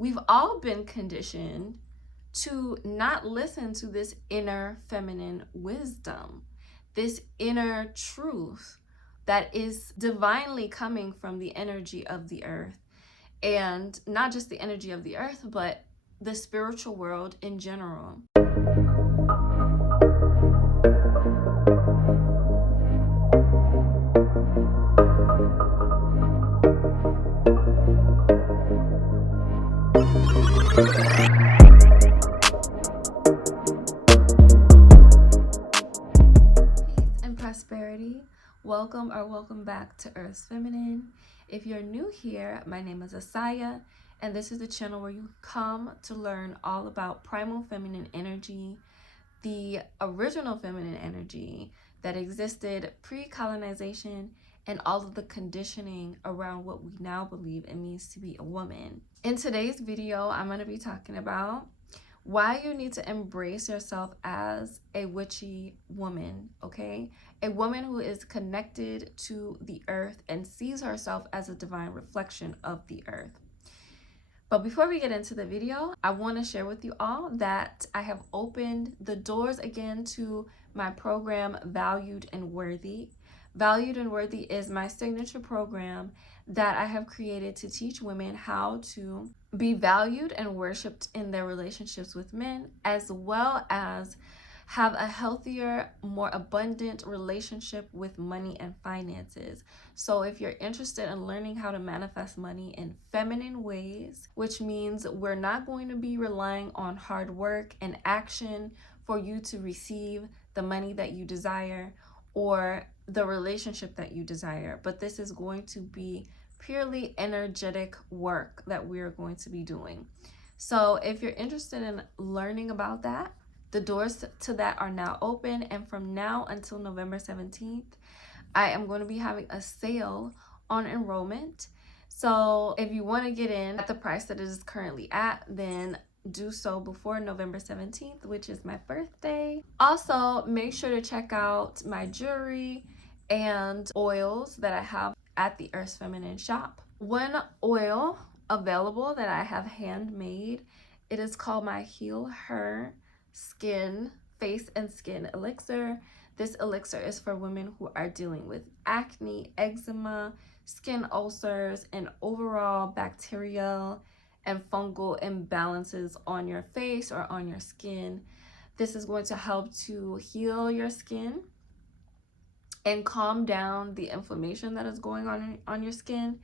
we've all been conditioned to not listen to this inner feminine wisdom, this inner truth that is divinely coming from the energy of the earth. And not just the energy of the earth, but the spiritual world in general. Peace and prosperity. Welcome back to Earth's Feminine. If you're new here, my name is Asaya, and this is the channel where you come to learn all about primal feminine energy, the original feminine energy that existed pre-colonization, and all of the conditioning around what we now believe it means to be a woman. In today's video, I'm going to be talking about why you need to embrace yourself as a witchy woman, okay? A woman who is connected to the earth and sees herself as a divine reflection of the earth. But before we get into the video, I want to share with you all that I have opened the doors again to my program, Valued and Worthy. Valued and Worthy is my signature program that I have created to teach women how to be valued and worshipped in their relationships with men, as well as have a healthier, more abundant relationship with money and finances. So if you're interested in learning how to manifest money in feminine ways, which means we're not going to be relying on hard work and action for you to receive the money that you desire or the relationship that you desire, but this is going to be purely energetic work that we're going to be doing. So if you're interested in learning about that, the doors to that are now open, and from now until November 17th, I am going to be having a sale on enrollment. So if you want to get in at the price that it is currently at, then do so before November 17th, which is my birthday. Also, make sure to check out my jewelry and oils that I have at the Earth's Feminine shop. One oil available that I have handmade, it is called my Heal Her Skin Face and Skin Elixir. This elixir is for women who are dealing with acne, eczema, skin ulcers, and overall bacterial and fungal imbalances on your face or on your skin. This is going to help to heal your skin and calm down the inflammation that is going on your skin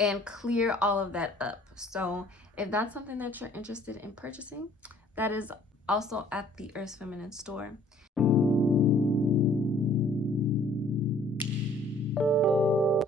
and clear all of that up. So if that's something that you're interested in purchasing, that is also at the Earth's Feminine store.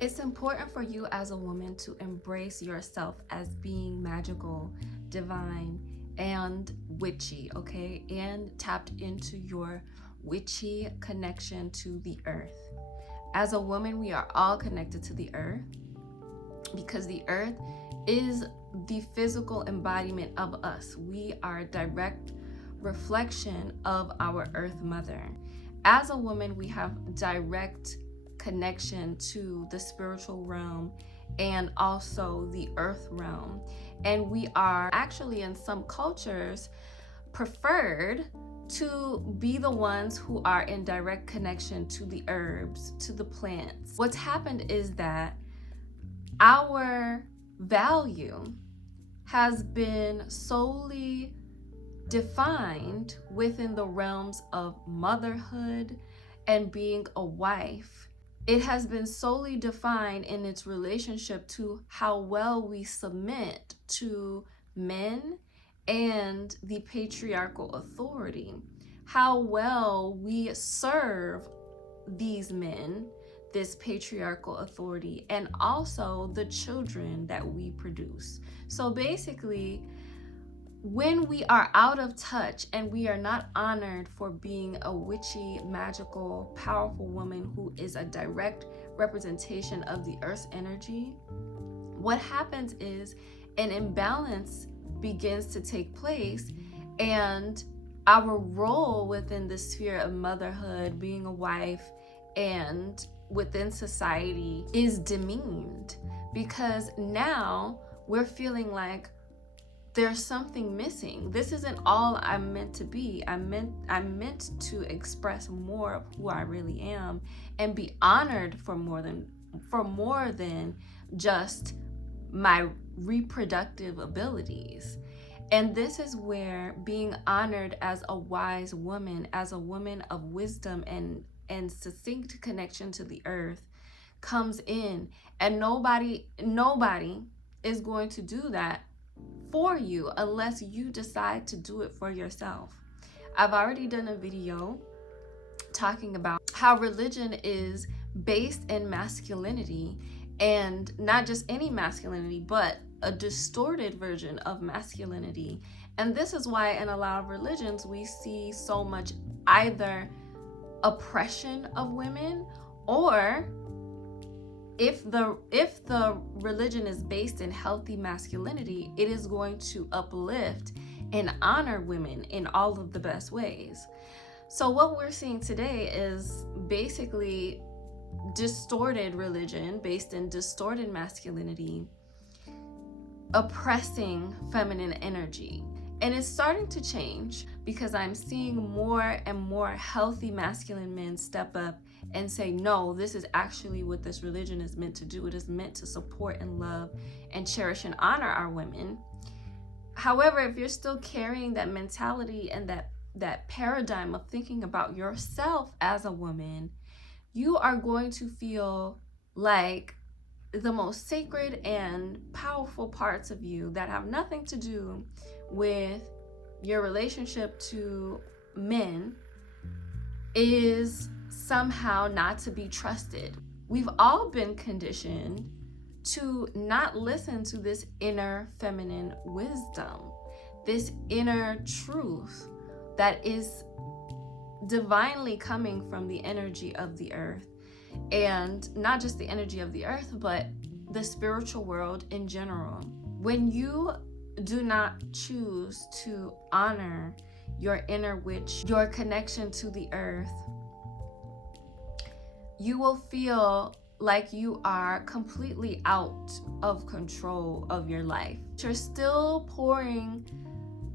It's important for you as a woman to embrace yourself as being magical, divine, and witchy, okay? And tapped into your witchy connection to the earth. As a woman, we are all connected to the earth because the earth is the physical embodiment of us. We are a direct reflection of our earth mother. As a woman, we have direct connection to the spiritual realm and also the earth realm. And we are actually, in some cultures, preferred to be the ones who are in direct connection to the herbs, to the plants. What's happened is that our value has been solely defined within the realms of motherhood and being a wife. It has been solely defined in its relationship to how well we submit to men and the patriarchal authority, how well we serve these men, this patriarchal authority, and also the children that we produce. So basically, when we are out of touch and we are not honored for being a witchy, magical, powerful woman who is a direct representation of the earth's energy, what happens is an imbalance begins to take place, and our role within the sphere of motherhood, being a wife, and within society is demeaned, because now we're feeling like there's something missing. This isn't all I'm meant to be. I'm meant to express more of who I really am and be honored for more than just my reproductive abilities. And this is where being honored as a wise woman, as a woman of wisdom and succinct connection to the earth comes in. And nobody is going to do that for you unless you decide to do it for yourself. I've already done a video talking about how religion is based in masculinity, and not just any masculinity, but a distorted version of masculinity. And this is why in a lot of religions we see so much either oppression of women, or if the religion is based in healthy masculinity, it is going to uplift and honor women in all of the best ways. So what we're seeing today is basically distorted religion based in distorted masculinity, oppressing feminine energy. And it's starting to change because I'm seeing more and more healthy masculine men step up and say, no, this is actually what this religion is meant to do. It is meant to support and love and cherish and honor our women. However, if you're still carrying that mentality and that paradigm of thinking about yourself as a woman, you are going to feel like the most sacred and powerful parts of you that have nothing to do with your relationship to men is somehow not to be trusted. We've all been conditioned to not listen to this inner feminine wisdom, this inner truth that is divinely coming from the energy of the earth. And not just the energy of the earth, but the spiritual world in general. When you do not choose to honor your inner witch, your connection to the earth, you will feel like you are completely out of control of your life. You're still pouring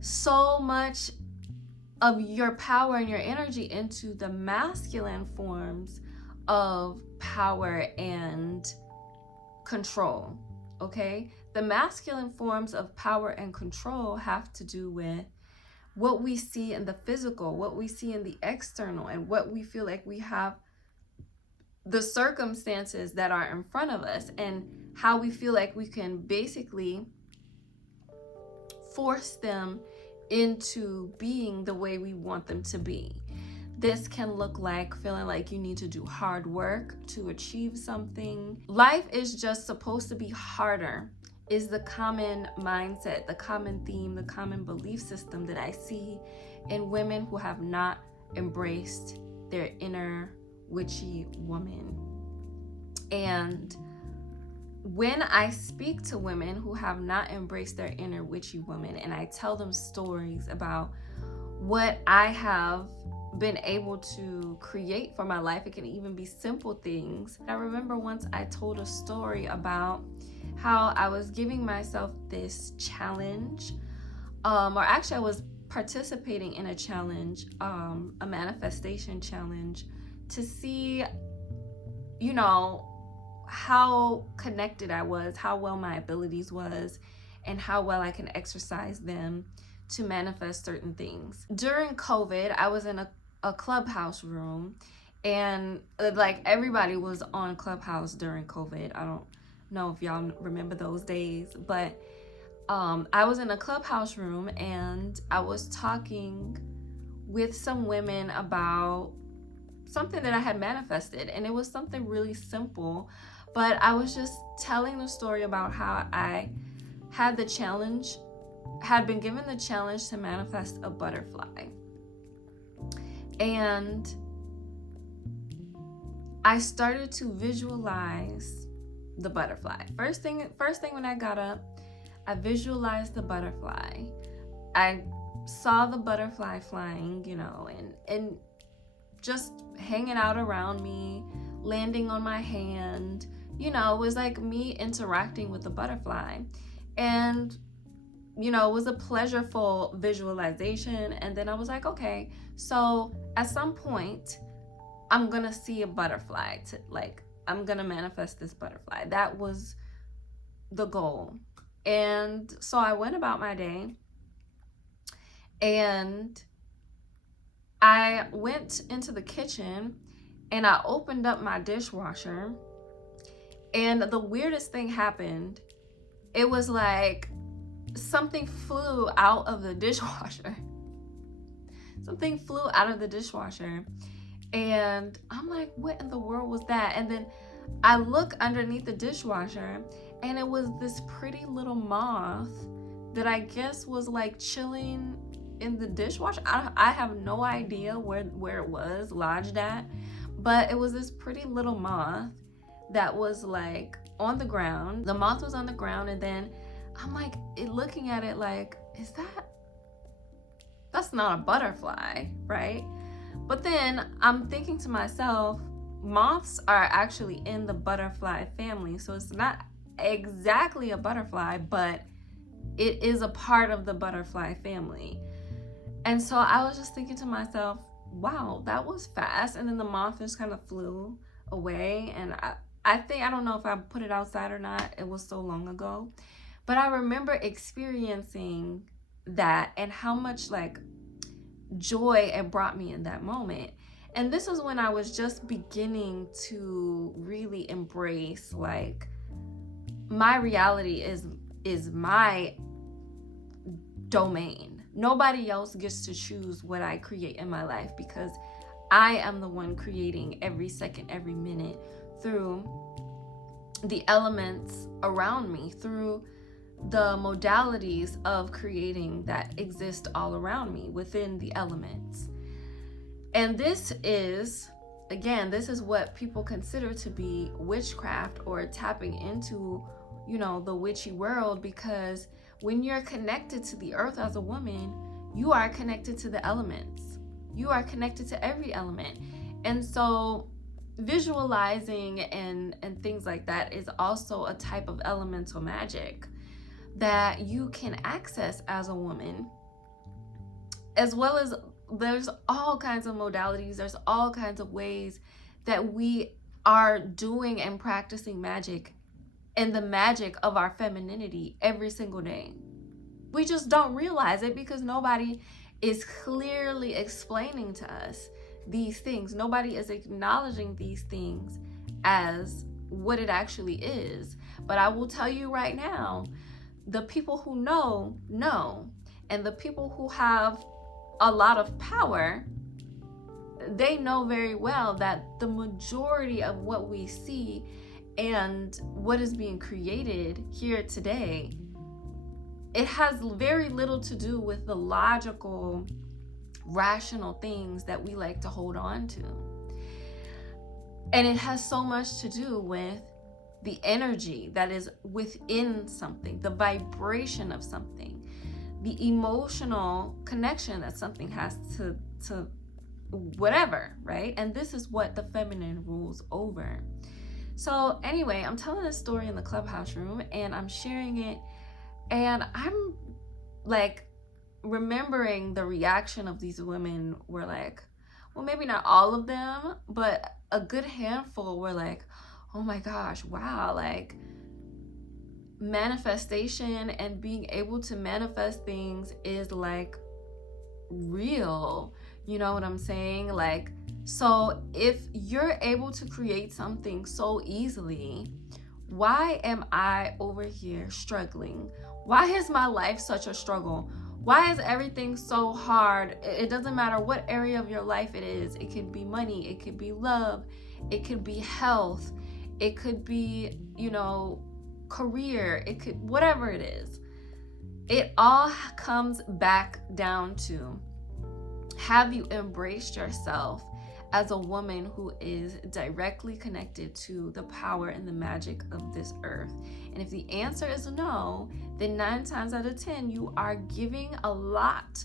so much of your power and your energy into the masculine forms of power and control, okay? The masculine forms of power and control have to do with what we see in the physical, what we see in the external, and what we feel like we have, the circumstances that are in front of us, and how we feel like we can basically force them into being the way we want them to be. This can look like feeling like you need to do hard work to achieve something. Life is just supposed to be harder, is the common mindset, the common theme, the common belief system that I see in women who have not embraced their inner witchy woman. And when I speak to women who have not embraced their inner witchy woman, and I tell them stories about what I have been able to create for my life, it can even be simple things. I remember once I told a story about how I was giving myself this challenge, or actually I was participating in a challenge, a manifestation challenge, to see, you know, how connected I was, how well my abilities was, and how well I can exercise them to manifest certain things. During COVID, I was in a Clubhouse room, and like everybody was on Clubhouse during COVID. I don't know if y'all remember those days, but I was in a Clubhouse room and I was talking with some women about something that I had manifested, and it was something really simple, but I was just telling the story about how I had been given the challenge to manifest a butterfly. And I started to visualize the butterfly. First thing when I got up, I visualized the butterfly. I saw the butterfly flying, you know, and just hanging out around me, landing on my hand. You know, it was like me interacting with the butterfly. And it was a pleasureful visualization. And then I was like, okay, so at some point I'm gonna see a butterfly, I'm gonna manifest this butterfly. That was the goal. And so I went about my day, and I went into the kitchen and I opened up my dishwasher, and the weirdest thing happened. It was like something flew out of the dishwasher. Something flew out of the dishwasher. And I'm like, what in the world was that? And then I look underneath the dishwasher, and it was this pretty little moth that I guess was like chilling in the dishwasher. I have no idea where it was lodged at, but it was this pretty little moth that was like on the ground. The moth was on the ground, and then I'm like looking at it like, that's not a butterfly, right? But then I'm thinking to myself, moths are actually in the butterfly family. So it's not exactly a butterfly, but it is a part of the butterfly family. And so I was just thinking to myself, wow, that was fast. And then the moth just kind of flew away. And I don't know if I put it outside or not. It was so long ago. But I remember experiencing that and how much like joy it brought me in that moment. And this was when I was just beginning to really embrace like my reality is my domain. Nobody else gets to choose what I create in my life, because I am the one creating every second, every minute, through the elements around me, through the modalities of creating that exist all around me within the elements. And this is what people consider to be witchcraft, or tapping into, the witchy world, because when you're connected to the earth as a woman, you are connected to the elements. You are connected to every element. And so visualizing and things like that is also a type of elemental magic that you can access as a woman, as well as there's all kinds of modalities, there's all kinds of ways that we are doing and practicing magic and the magic of our femininity every single day. We just don't realize it because nobody is clearly explaining to us these things. Nobody is acknowledging these things as what it actually is. But I will tell you right now, the people who know, and the people who have a lot of power, they know very well that the majority of what we see and what is being created here today, it has very little to do with the logical, rational things that we like to hold on to. And it has so much to do with the energy that is within something, the vibration of something, the emotional connection that something has to whatever, right? And this is what the feminine rules over. So anyway, I'm telling this story in the clubhouse room, and I'm sharing it, and I'm like remembering the reaction of these women were like, well, maybe not all of them, but a good handful were like, oh my gosh, wow, like manifestation and being able to manifest things is like real. You know what I'm saying? Like, so if you're able to create something so easily, why am I over here struggling? Why is my life such a struggle? Why is everything so hard? It doesn't matter what area of your life it is. It could be money, it could be love, it could be health, it could be, career, it could, whatever it is. It all comes back down to, have you embraced yourself as a woman who is directly connected to the power and the magic of this earth? And if the answer is no, then 9 times out of 10, you are giving a lot,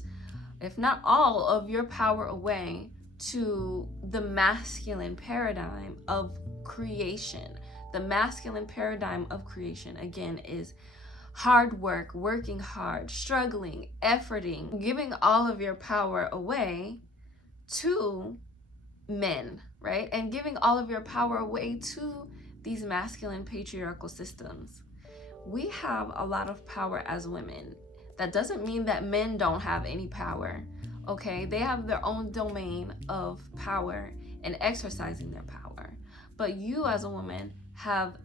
if not all, of your power away to the masculine paradigm of creation. The masculine paradigm of creation, again, is hard work, working hard, struggling, efforting, giving all of your power away to men, right? And giving all of your power away to these masculine patriarchal systems. We have a lot of power as women. That doesn't mean that men don't have any power, okay? They have their own domain of power and exercising their power. But you as a woman have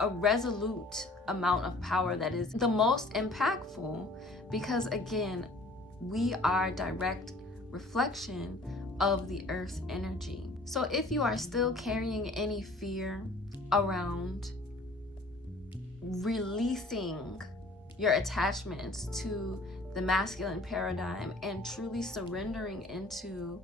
a resolute amount of power that is the most impactful, because again, we are direct reflection of the earth's energy. So if you are still carrying any fear around releasing your attachments to the masculine paradigm and truly surrendering into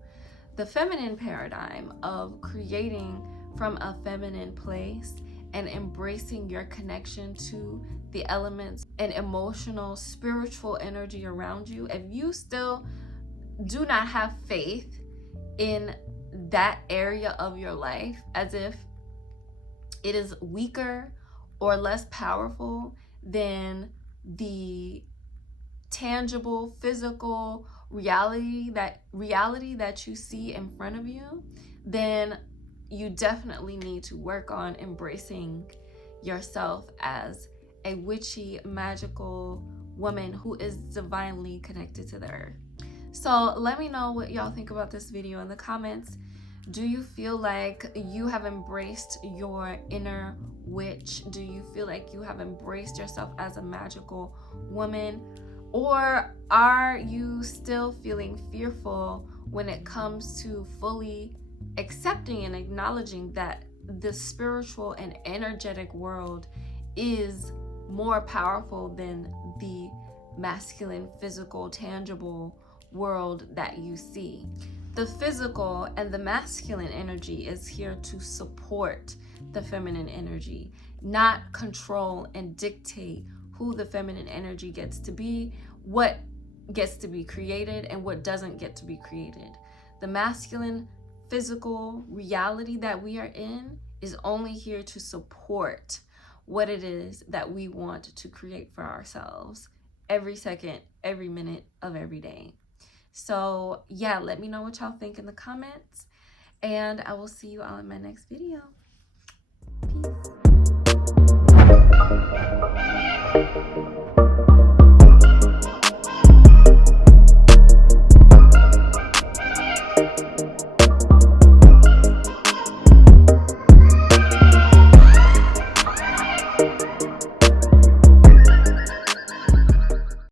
the feminine paradigm of creating from a feminine place and embracing your connection to the elements and emotional, spiritual energy around you, if you still do not have faith in that area of your life, as if it is weaker or less powerful than the tangible, physical reality that you see in front of you, then you definitely need to work on embracing yourself as a witchy, magical woman who is divinely connected to the earth. So let me know what y'all think about this video in the comments. Do you feel like you have embraced your inner witch? Do you feel like you have embraced yourself as a magical woman? Or are you still feeling fearful when it comes to fully accepting and acknowledging that the spiritual and energetic world is more powerful than the masculine, physical, tangible world that you see? The physical and the masculine energy is here to support the feminine energy, not control and dictate who the feminine energy gets to be, what gets to be created, and what doesn't get to be created. The masculine physical reality that we are in is only here to support what it is that we want to create for ourselves every second, every minute of every day. So yeah, let me know what y'all think in the comments, and I will see you all in my next video. Peace.